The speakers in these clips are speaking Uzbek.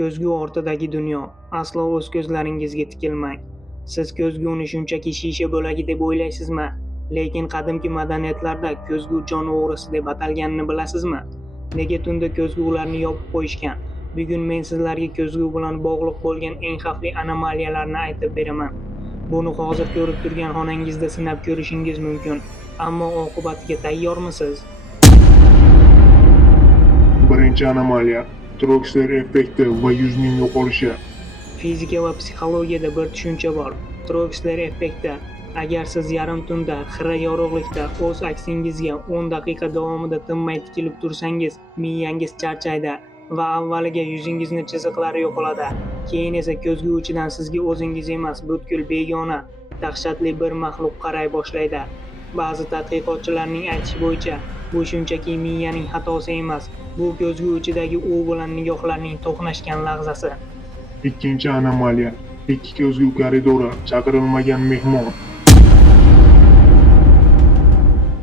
Ko'zgu ortidagi dunyo. Aslo o'z ko'zlaringizga tikilmang. Siz ko'zguni shunchaki shisha bo'lagi deb o'ylaysizmi? Lekin qadimgi madaniyatlarda ko'zgu jon o'g'risi deb atalganini bilasizmi? Nega tunda ko'zgularni yopib qo'yishgan? Bugun men sizlarga ko'zgu bilan bog'liq bo'lgan eng xavfli anomaliyalarni aytib beraman. Buni hozir ko'rib turgan xonangizda sinab ko'rishingiz mumkin. Ammo oqibatiga tayyormisiz? Birinchi anomaliya Troxler effekti va yuzning yo'qolishi. Fizika va psixologiyada bir tushuncha bor. Troxler effekti. Agar siz yarim tunda xira yorug'likda o'z aksingizga 10 daqiqa davomida tinmay tikilib tursangiz, miyangiz charchaydi va avvaliga yuzingizni chiziqlari yo'qoladi. Keyin esa ko'zgu uchidan sizga o'zingiz emas, butkul begona, dahshatli bir maxluq qaray boshlaydi. Ba'zi tadqiqotchilarning aytishi bo'yicha, bu shunchaki miyaning xatosi emas, bu ko'zgu uchidagi u bilan nigohlarning to'qnashgan lahzasi. Ikkinchi anomaliya ikki ko'zgu koridori, chaqirilmagan mehmon.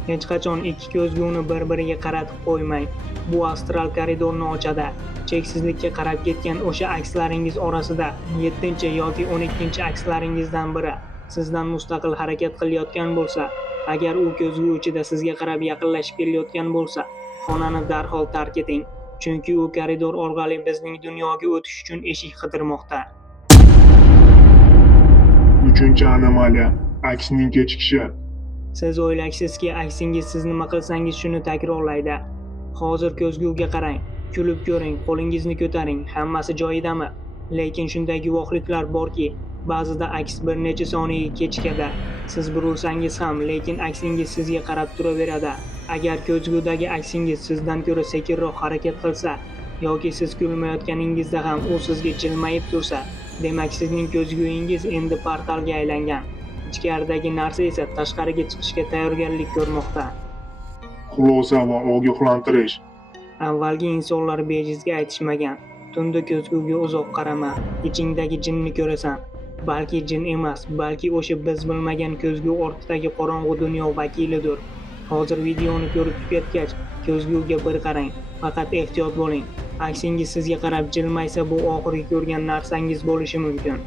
Hech qachon ikki ko'zguni bir-biriga qaratib qo'ymang. Bu astral koridorni ochadi. Cheksizlikka qarab ketgan o'sha akslaringiz orasida 7 yoki 12 akslaringizdan biri sizdan mustaqil harakat qilayotgan bo'lsa, agar u ko'zgu uchida sizga qarab yaqinlashib kelayotgan bo'lsa, xonani darhol tark eting. Chunki u koridor orqali bizning dunyoga o'tish uchun eshik qidirmoqda. Uchinchi anomaliya aksning kechikishi. Siz o'ylaysizki, aksingiz siz nima qilsangiz shuni takrorlaydi. Hozir ko'zguga qarang, kulib ko'ring, qo'lingizni ko'taring, hammasi joyidami? Lekin shunday guvohliklar borki, ba'zida aks bir necha soniya kechikadi. Siz burilsangiz ham, lekin aksingiz sizga qarab turaveradi. Agar ko'zgudagi aksingiz sizdan ko'ra sekinroq harakat qilsa, yoki siz kulmayotganingizda ham u sizga jilmayib tursa, demak sizning ko'zguyingiz endi portalga aylangan. Ichkaridagi narsa esa tashqariga chiqishga tayyorgarlik ko'rmoqda. Xulosa va ogohlantirish. Avvalgi insonlar bejizga aytishmagan. Tunda ko'zguga uzoq qarama, ichingdagi jinni ko'rasan. Balki jin emas, balki o'sha biz bilmagan ko'zgu ortidagi qorong'u dunyo vakilidir. Hozir videoni ko'rib tugatgach, ko'zguga bir qarang. Faqat ehtiyot bo'ling. Aksingiz sizga qarab jilmaysa, bu oxirgi ko'rgan narsangiz bo'lishi mumkin.